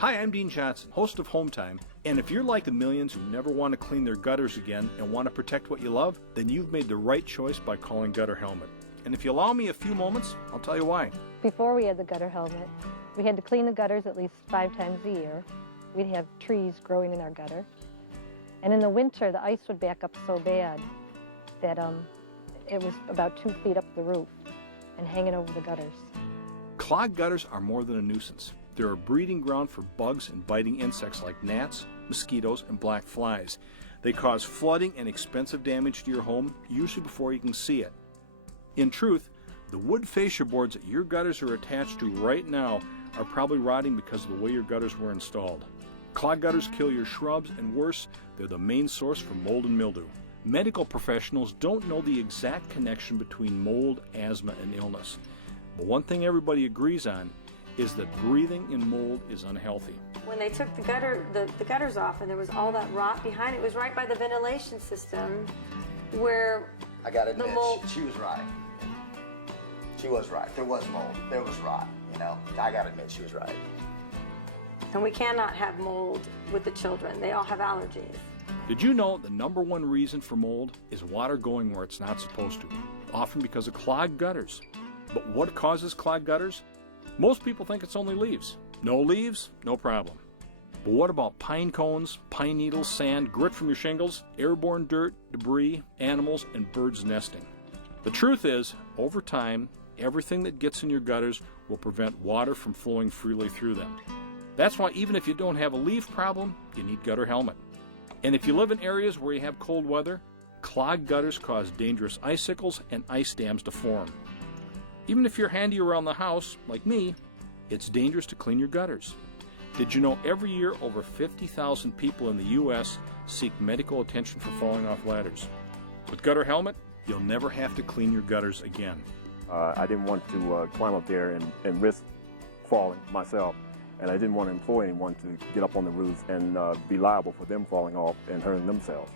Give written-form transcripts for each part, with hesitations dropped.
Hi, I'm Dean Johnson, host of Home Time, and if you're like the millions who never want to clean their gutters again and want to protect what you love, then you've made the right choice by calling Gutter Helmet. And if you allow me a few moments, I'll tell you why. Before we had the Gutter Helmet, we had to clean the gutters at least 5 times a year. We'd have trees growing in our gutter. And in the winter, the ice would back up so bad that it was about 2 feet up the roof and hanging over the gutters. Clogged gutters are more than a nuisance. They're a breeding ground for bugs and biting insects like gnats, mosquitoes, and black flies. They cause flooding and expensive damage to your home, usually before you can see it. In truth, the wood fascia boards that your gutters are attached to right now are probably rotting because of the way your gutters were installed. Clogged gutters kill your shrubs, and worse, they're the main source for mold and mildew. Medical professionals don't know the exact connection between mold, asthma, and illness. But one thing everybody agrees on is that breathing in mold is unhealthy. When they took the gutters off and there was all that rot behind it, was right by the ventilation system where I gotta admit, the mold... she was right. She was right. There was mold. There was rot, you know. I gotta admit, she was right. And we cannot have mold with the children. They all have allergies. Did you know the number one reason for mold is water going where it's not supposed to, often because of clogged gutters? But what causes clogged gutters? Most people think it's only leaves. No leaves, no problem. But what about pine cones, pine needles, sand, grit from your shingles, airborne dirt, debris, animals, and birds nesting? The truth is, over time, everything that gets in your gutters will prevent water from flowing freely through them. That's why even if you don't have a leaf problem, you need Gutter Helmet. And if you live in areas where you have cold weather, clogged gutters cause dangerous icicles and ice dams to form. Even if you're handy around the house, like me, it's dangerous to clean your gutters. Did you know every year over 50,000 people in the U.S. seek medical attention for falling off ladders? With Gutter Helmet, you'll never have to clean your gutters again. I didn't want to climb up there and risk falling myself, and I didn't want to employ anyone to get up on the roofs and be liable for them falling off and hurting themselves.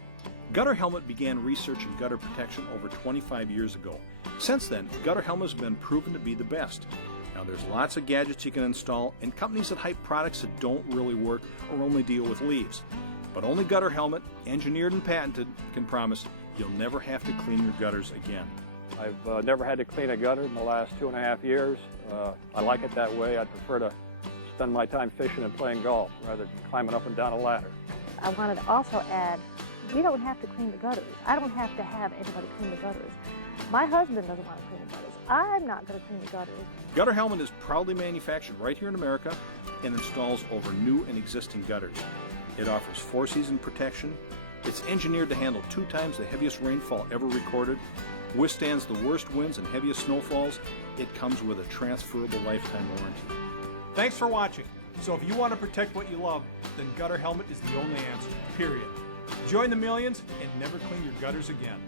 Gutter Helmet began researching gutter protection over 25 years ago. Since then, Gutter Helmet has been proven to be the best. Now there's lots of gadgets you can install and companies that hype products that don't really work or only deal with leaves. But only Gutter Helmet, engineered and patented, can promise you'll never have to clean your gutters again. I've never had to clean a gutter in the last 2.5 years. I like it that way. I'd prefer to spend my time fishing and playing golf rather than climbing up and down a ladder. I wanted to also add, we don't have to clean the gutters. I don't have to have anybody clean the gutters. My husband doesn't want to clean the gutters. I'm not going to clean the gutters. Gutter Helmet is proudly manufactured right here in America and installs over new and existing gutters. It offers 4-season protection. It's engineered to handle 2 times the heaviest rainfall ever recorded, withstands the worst winds and heaviest snowfalls. It comes with a transferable lifetime warranty. Thanks for watching. So if you want to protect what you love, then Gutter Helmet is the only answer, period. Join the millions and never clean your gutters again.